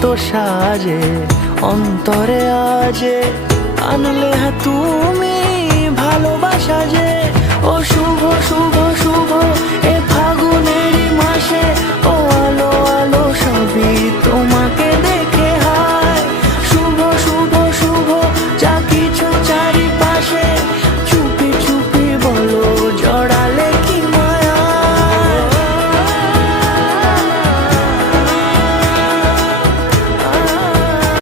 কত সাজে অন্তরে আজে আনলে হ্যাঁ তুমি ভালোবাসা যে। ও শুভ শুভ শুভ এ ফাগুনেরই মাসে, ও আলো আলো সবই তোমার।